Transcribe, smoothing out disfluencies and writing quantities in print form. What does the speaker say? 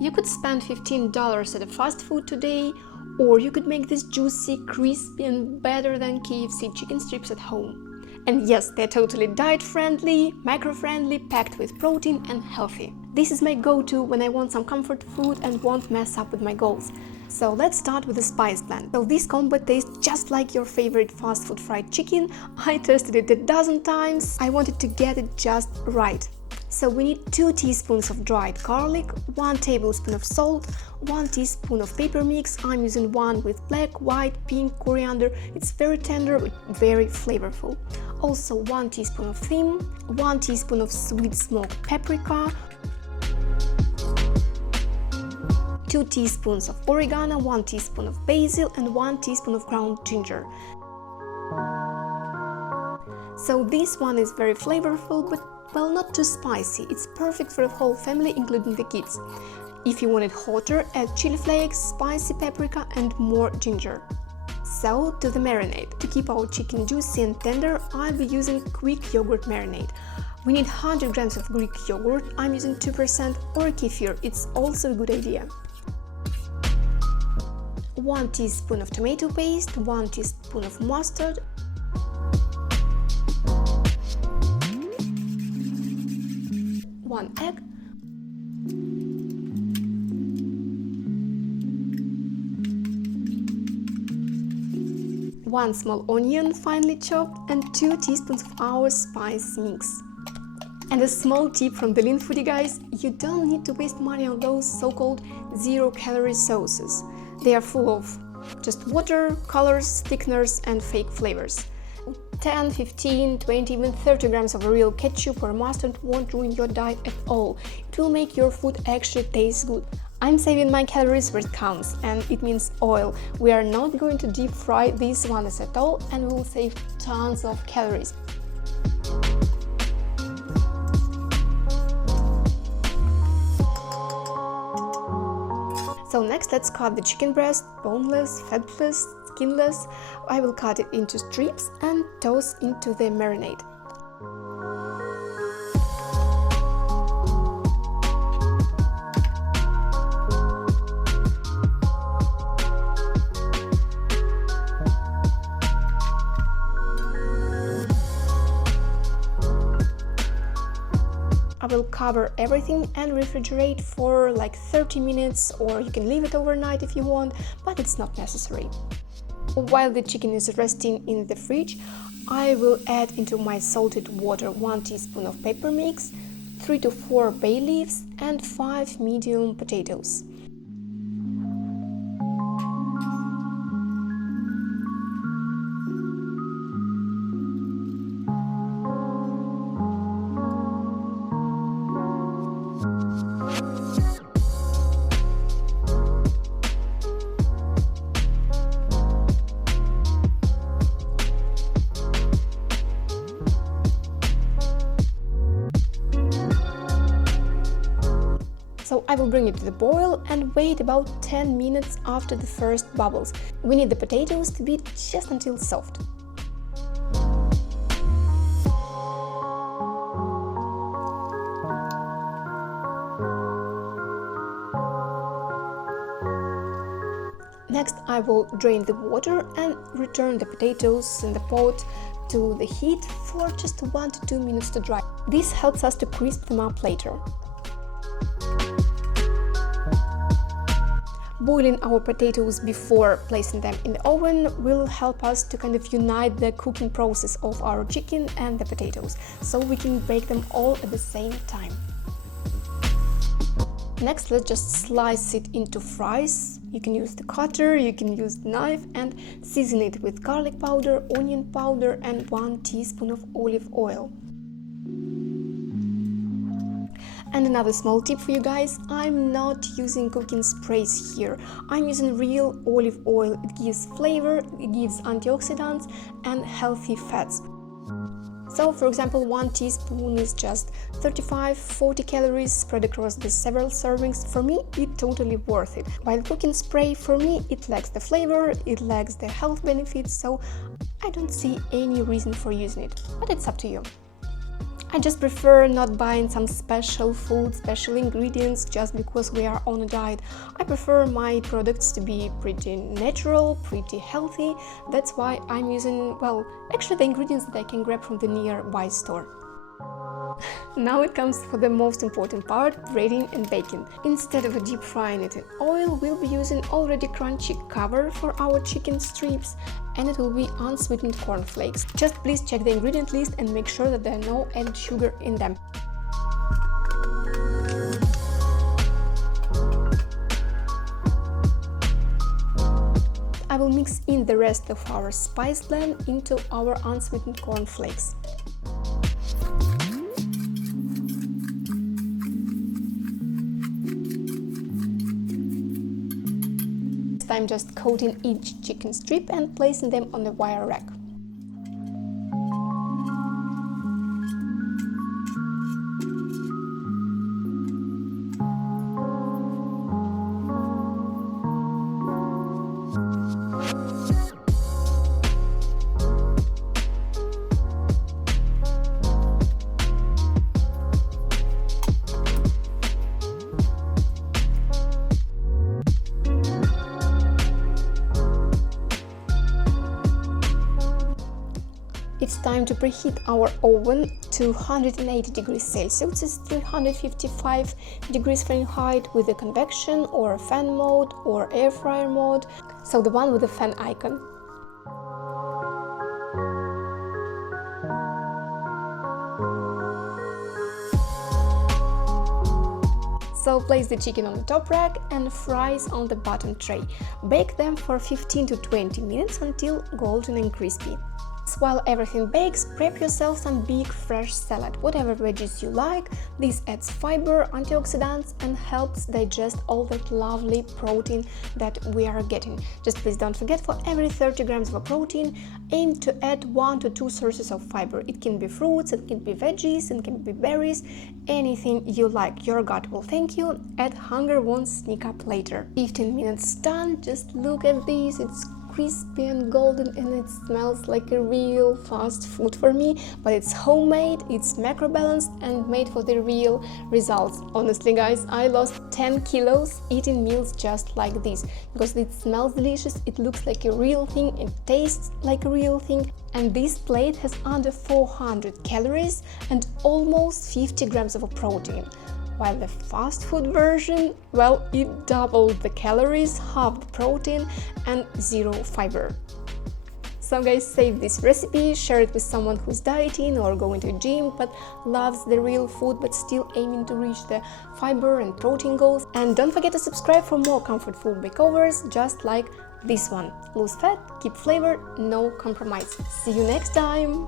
You could spend $15 at a fast food today, or you could make this juicy, crispy and better than KFC chicken strips at home. And yes, they're totally diet-friendly, macro-friendly, packed with protein and healthy. This is my go-to when I want some comfort food and won't mess up with my goals. So let's start with the spice blend. So this combo tastes just like your favorite fast food fried chicken. I tested it a dozen times. I wanted to get it just right. So we need 2 teaspoons of dried garlic, 1 tablespoon of salt, 1 teaspoon of pepper mix. I'm using one with black, white, pink coriander. It's very tender but very flavorful. Also 1 teaspoon of thyme, 1 teaspoon of sweet smoked paprika, 2 teaspoons of oregano, 1 teaspoon of basil and 1 teaspoon of ground ginger. So this one is very flavorful but well, not too spicy. It's perfect for the whole family, including the kids. If you want it hotter, add chili flakes, spicy paprika and more ginger. So, to the marinade. To keep our chicken juicy and tender, I'll be using quick yogurt marinade. We need 100 grams of Greek yogurt. I'm using 2% or kefir. It's also a good idea. 1 teaspoon of tomato paste, 1 teaspoon of mustard, 1 egg, 1 small onion finely chopped and 2 teaspoons of our spice mix. And a small tip from the lean foodie guys, you don't need to waste money on those so-called zero-calorie sauces. They are full of just water, colors, thickeners and fake flavors. 10, 15, 20, even 30 grams of real ketchup or mustard won't ruin your diet at all. It will make your food actually taste good. I'm saving my calories where it counts, and it means oil. We are not going to deep fry these ones at all, and we will save tons of calories. So next, let's cut the chicken breast, boneless, fatless, skinless. I will cut it into strips and toss into the marinade. I will cover everything and refrigerate for like 30 minutes, or you can leave it overnight if you want, but it's not necessary. While the chicken is resting in the fridge, I will add into my salted water 1 teaspoon of pepper mix, 3 to 4 bay leaves and 5 medium potatoes. So I will bring it to the boil and wait about 10 minutes after the first bubbles. We need the potatoes to be just until soft. Next, I will drain the water and return the potatoes in the pot to the heat for just 1 to 2 minutes to dry. This helps us to crisp them up later. Boiling our potatoes before placing them in the oven will help us to kind of unite the cooking process of our chicken and the potatoes, so we can bake them all at the same time. Next, let's just slice it into fries. You can use the cutter, you can use the knife, and season it with garlic powder, onion powder and 1 teaspoon of olive oil. And another small tip for you guys, I'm not using cooking sprays here. I'm using real olive oil. It gives flavor, it gives antioxidants and healthy fats. So, for example, 1 teaspoon is just 35-40 calories spread across the several servings. For me, it's totally worth it. While cooking spray, for me, it lacks the flavor, it lacks the health benefits, so I don't see any reason for using it. But it's up to you. I just prefer not buying some special food, special ingredients just because we are on a diet. I prefer my products to be pretty natural, pretty healthy. That's why I'm using, well, actually the ingredients that I can grab from the nearby store. Now it comes for the most important part, breading and baking. Instead of deep frying it in oil, we'll be using already crunchy cover for our chicken strips, and it will be unsweetened cornflakes. Just please check the ingredient list and make sure that there are no added sugar in them. I will mix in the rest of our spice blend into our unsweetened cornflakes. I'm just coating each chicken strip and placing them on the wire rack. It's time to preheat our oven to 180 degrees Celsius, it's 355 degrees Fahrenheit with a convection or a fan mode or air fryer mode, so the one with the fan icon. So place the chicken on the top rack and fries on the bottom tray. Bake them for 15 to 20 minutes until golden and crispy. While everything bakes, prep yourself some big fresh salad, whatever veggies you like. This adds fiber, antioxidants and helps digest all that lovely protein that we are getting. Just please don't forget, for every 30 grams of protein, aim to add 1 to 2 sources of fiber. It can be fruits, it can be veggies, it can be berries, anything you like. Your gut will thank you, and hunger won't sneak up later. 15 minutes done, just look at this, it's crispy and golden and it smells like a real fast food for me, but it's homemade, it's macro balanced and made for the real results. Honestly guys, I lost 10 kilos eating meals just like this, because it smells delicious, it looks like a real thing, it tastes like a real thing, and this plate has under 400 calories and almost 50 grams of protein. While the fast food version, well, it doubled the calories, half the protein and 0 fiber. So guys, save this recipe, share it with someone who's dieting or going to a gym but loves the real food but still aiming to reach the fiber and protein goals. And don't forget to subscribe for more comfort food makeovers just like this one. Lose fat, keep flavor, no compromise. See you next time!